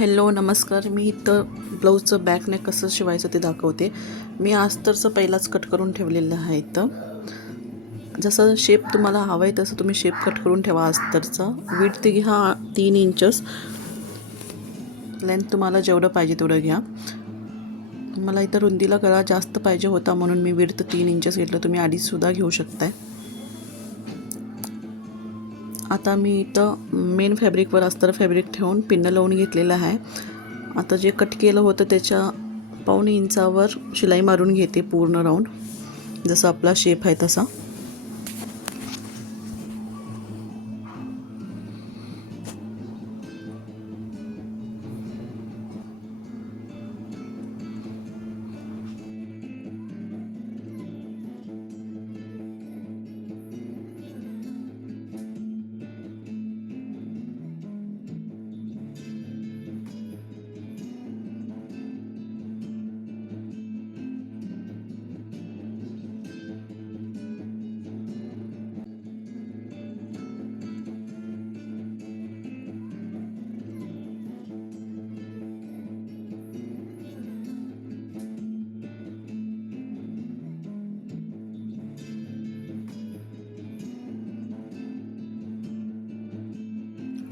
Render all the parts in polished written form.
Hello नमस्कार. मी इथं ब्लाऊजचं back neck कसं शिवायचं ते दाखवते. मी अस्तरचं पहिलाच कट करून ठेवलेलं आहे. इथं जसं शेप तुम्हाला हवा आहे तसं तुम्ही शेप कट करून ठेवा. अस्तरचा विड्थ घ्या 3 इंचेस. लेंथ तुम्हाला जेवढं पाहिजे तेवढं घ्या. मला इथं रुंदीला गळा जास्त पाहिजे होता म्हणून मी विड्थ 3 इंचेस घेतलं. तुम्ही 2.5 घेऊ शकताय. आता मी इथं मेन फॅब्रिकवर अस्तर फॅब्रिक ठेवून पिन्न लावून घेतलेलं आहे. आता जे कट केलं होतं त्याच्या 1.25 इंचावर शिलाई मारून घेते पूर्ण राऊंड, जसं आपला शेप आहे तसा.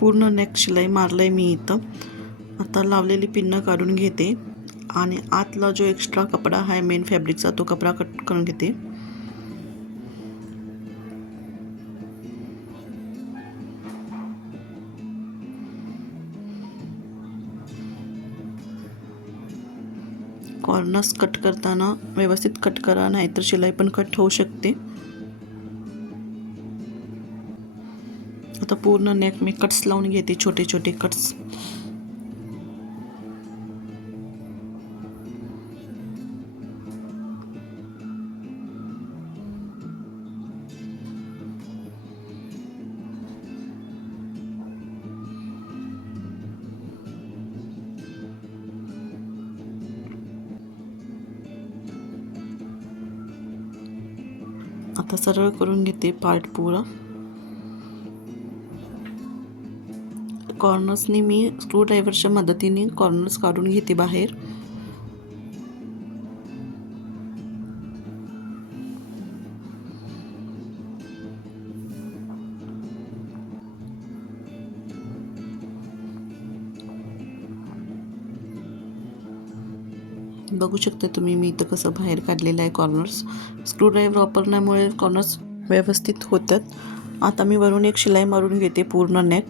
पूर्ण नेक शिलाई मारलंय मी इथं. आता लावलेली पिन्न काढून घेते आणि आतला जो एक्स्ट्रा कपडा आहे मेन फॅब्रिकचा तो कपडा कट करून घेते. कॉर्नर्स कट करताना व्यवस्थित कट करा, नाहीतर शिलाई पण कट होऊ शकते. आता पूर्ण नेक मी कट्स लावून घेते, छोटे छोटे कट्स. आता सरळ करून घेते पार्ट पुरा. कॉर्नर्सनी मी स्क्रू ड्रायव्हरच्या मदतीने कॉर्नर्स काढून घेते बाहेर. बघू शकता तुम्ही मी इथं कसं बाहेर काढलेलं आहे कॉर्नर्स. स्क्रू ड्रायव्हर वापरण्यामुळे कॉर्नर्स व्यवस्थित होतात. आता मी वरून एक शिलाई मारून घेते पूर्ण नेक.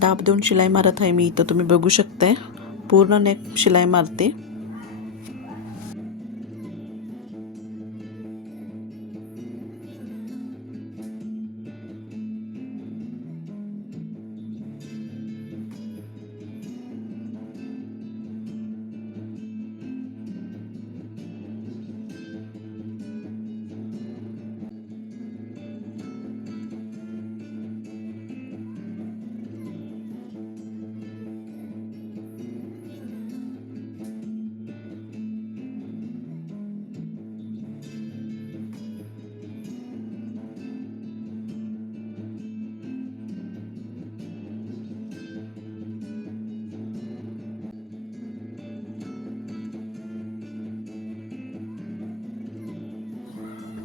दाब देऊन शिलाई मारत आहे मी इथं, तुम्ही बघू शकताय. पूर्ण नेक शिलाई मारते.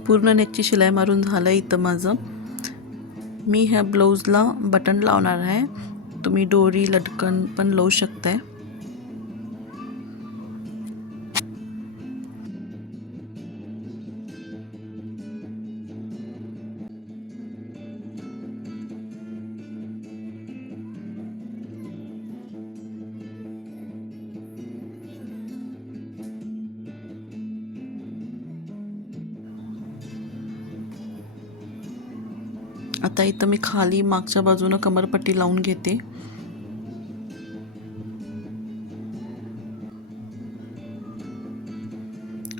पूर्ण नेकची शिलाई मारून झालं इथं माझं. मी ह्या ब्लाऊजला बटन लावणार आहे. तुम्ही दोरी लटकन पण लावू शकताय. आता इथं मी खाली मागच्या बाजूनं कमरपट्टी लावून घेते.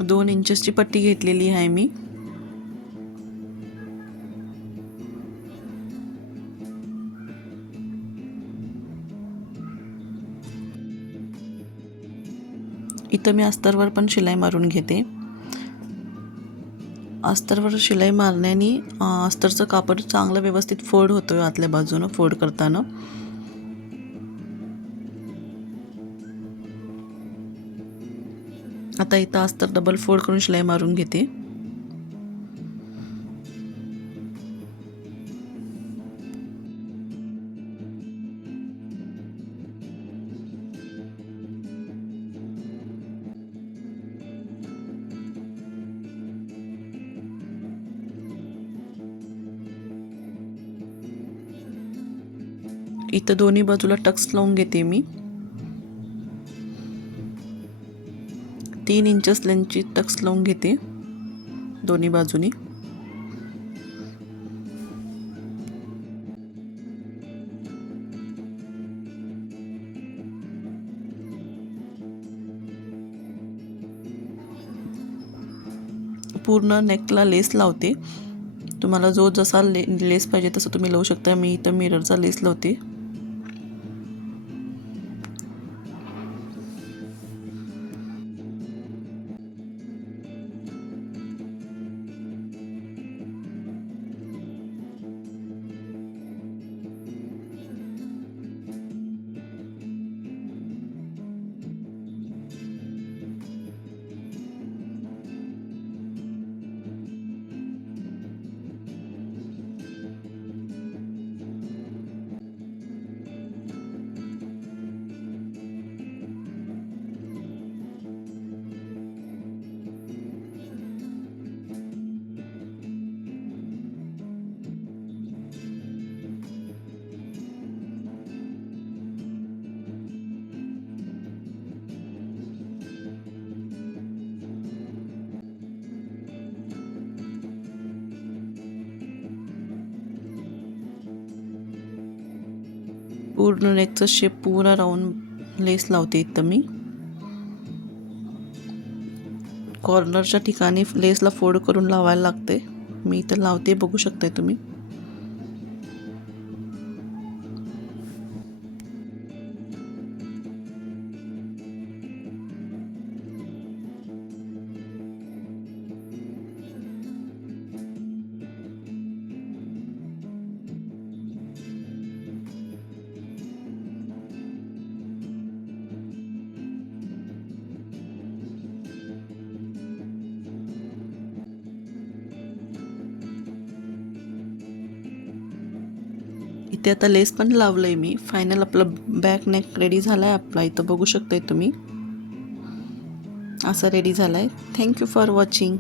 दोन इंचेसची पट्टी घेतलेली आहे मी. इथं मी अस्तरवर पण शिलाई मारून घेते. अस्तरवर शिलाई मारण्याने अस्तरचं कापड चांगलं व्यवस्थित फोल्ड होतं आतल्या बाजूनं फोल्ड करताना. आता इथं अस्तर डबल फोल्ड करून शिलाई मारून घेते. इथं दोन्ही बाजूला टक्स लावून घेते मी. 3 इंचेस लेंथची टक्स लावून घेते दोन्ही बाजूनी. पूर्ण नेकला लेस लावते. तुम्हाला जो जसा लेस पाहिजे तसं तुम्ही लावू शकता. मी इथं मिररचा लेस लावते. पूर्ण नेकचा शेप पूर्ण राऊंड लेस लावते. इथं मी कॉर्नरच्या ठिकाणी लेसला फोल्ड करून लावायला लागते. मी इथं लावते, बघू शकताय तुम्ही. इथे आता लेस पण लावलंय मी. फायनल आपलं बॅक नेक रेडी झालाय आपला. इथं बघू शकताय तुम्ही, असा रेडी झालाय. Thank you for watching.